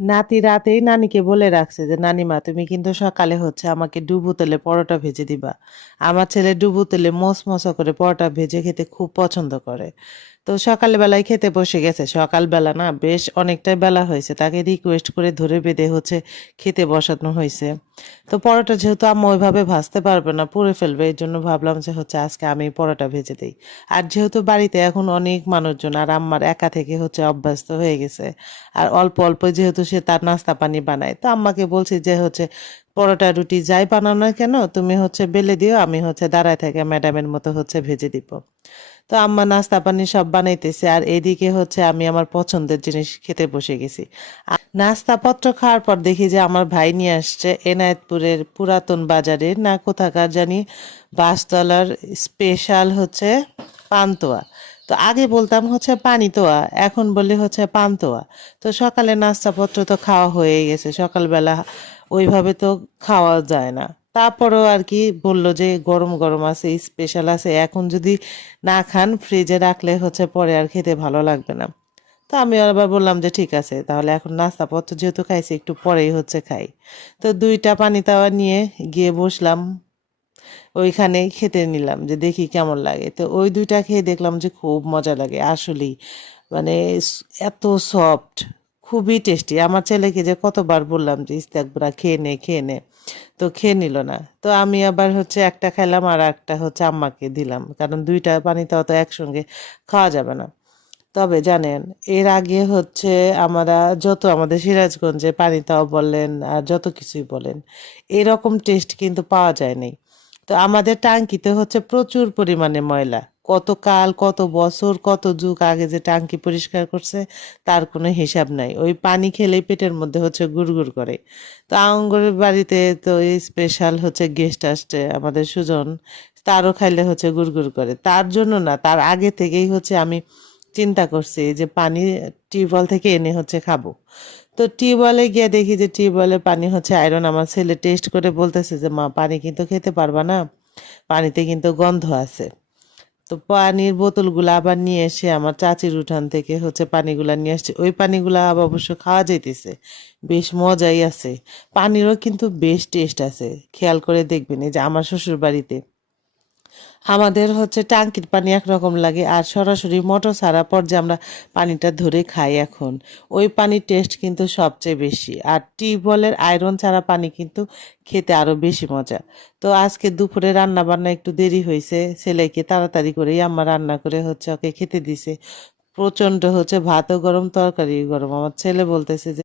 নাতি রাতেই নানিকে বলে রাখছে যে নানিমা তুমি কিন্তু সকালে হচ্ছে আমাকে ডুবো তেলে পরোটা ভেজে দিবা। আমার ছেলে ডুবো তেলে মচমচা করে পরোটা ভেজে খেতে খুব পছন্দ করে। তো সকালবেলায় খেতে বসে গেছে, সকালবেলা না বেশ অনেকটাই বেলা হয়েছে, তাকে রিকোয়েস্ট করে ধরে বেঁধে হচ্ছে খেতে বসানো হয়েছে। তো পরোটা যেহেতু আম্মা ওইভাবে ভাজতে পারবে না, পুড়ে ফেলবে, এই জন্য ভাবলাম যে হচ্ছে আজকে আমি পরোটা ভেজে দিই। আর যেহেতু বাড়িতে এখন অনেক মানুষজন আর আম্মার একা থেকে হচ্ছে অভ্যস্ত হয়ে গেছে, আর অল্প অল্প যেহেতু সে তার নাস্তা পানি বানায়, তো আম্মাকে বলছি যে হচ্ছে পরোটা রুটি যাই বানাও না কেন তুমি হচ্ছে বেলে দিও, আমি হচ্ছে দাঁড়ায় থেকে ম্যাডামের মতো হচ্ছে ভেজে দিব। তো আম্মা নাস্তা পানি সব বানাইতেছে আর এদিকে হচ্ছে আমি আমার পছন্দের জিনিস খেতে বসে গেছি। নাস্তা পত্র খাওয়ার পর দেখি যে আমার ভাই নিয়ে আসছে এনায়েতপুরের পুরাতন বাজারের না কোথাকার জানি বাসতলার স্পেশাল হচ্ছে পান্তুয়া। তো আগে বলতাম হচ্ছে পানিতোয়া, এখন বলি হচ্ছে পান্তুয়া। তো সকালে নাস্তাপত্র তো খাওয়া হয়ে গেছে, সকালবেলা ওইভাবে তো খাওয়া যায় না। তারপরেও আর কি বললো যে গরম গরম আছে, স্পেশাল আছে, এখন যদি না খান ফ্রিজে রাখলে হচ্ছে পরে আর খেতে ভালো লাগবে না। তো আমি আবার বললাম যে ঠিক আছে, তাহলে এখন নাস্তাপত্র যেহেতু খাইছি একটু পরেই হচ্ছে খাই। তো দুইটা পানি তাওয়া নিয়ে গিয়ে বসলাম, ওইখানেই খেতে নিলাম যে দেখি কেমন লাগে। তো ওই দুইটা খেয়ে দেখলাম যে খুব মজা লাগে আসলেই, মানে এত সফট, খুবই টেস্টি। আমার ছেলেকে যে কতবার বললাম যে ইস্তাকবরা খেয়ে নে খেয়ে নে, তো খেয়ে নিল না। তো আমি আবার হচ্ছে একটা খেলাম আর একটা হচ্ছে আম্মাকে দিলাম, কারণ দুইটা পানি তাওয়া তো একসঙ্গে খাওয়া যাবে না। তবে জানেন, এর আগে হচ্ছে আমরা যত আমাদের সিরাজগঞ্জে পানিতাও বলেন আর যত কিছুই বলেন, এরকম টেস্ট কিন্তু পাওয়া যায়নি। তো আমাদের টাঙ্কিতে হচ্ছে প্রচুর পরিমাণে ময়লা, কত কাল কত বছর কত যুগ আগে যে টাঙ্কি পরিষ্কার করছে তার কোনো হিসাব নাই। ওই পানি খেলেই পেটের মধ্যে হচ্ছে গুড়গুড় করে। তো আঙ্গরের বাড়িতে তো এই স্পেশাল হচ্ছে গেস্ট আসছে আমাদের সুজন, তারও খাইলে হচ্ছে গুড়গুড় করে। তার জন্য না, তার আগে থেকেই হচ্ছে আমি চিন্তা করছি যে পানি টিউবওয়েল থেকে এনে হচ্ছে খাবো। তো টিউবওয়েলে গিয়ে দেখি যে টিউবওয়েলের পানি হচ্ছে আয়রন। আমার ছেলে টেস্ট করে বলতেছে যে মা পানি কিন্তু খেতে পারবা না, পানিতে কিন্তু গন্ধ আছে। তো পানির বোতলগুলো আবার নিয়ে এসে আমার চাচির উঠান থেকে হচ্ছে পানিগুলা নিয়ে আসছে, ওই পানিগুলা আবার অবশ্য খাওয়া যাইতেছে, বেশ মজাই আছে। পানিরও কিন্তু বেশ টেস্ট আছে, খেয়াল করে দেখবেন। এই যে আমার শ্বশুর বাড়িতে আমাদের হচ্ছে টাঙ্কির পানি একরকম লাগে, আর সরাসরি মোটর ছাড়া পর যে আমরা পানিটা ধরে খাই এখন, ওই পানির টেস্ট কিন্তু সবচেয়ে বেশি। আর টিউবওয়েলের আয়রন ছাড়া পানি কিন্তু খেতে আরো বেশি মজা। তো আজকে দুপুরে রান্না বান্না একটু দেরি হয়েছে, ছেলেকে তাড়াতাড়ি করেই আম্মা রান্না করে হচ্ছে ওকে খেতে দিছে। প্রচন্ড হচ্ছে ভাতও গরম তরকারি গরম। আমার ছেলে বলতেছে যে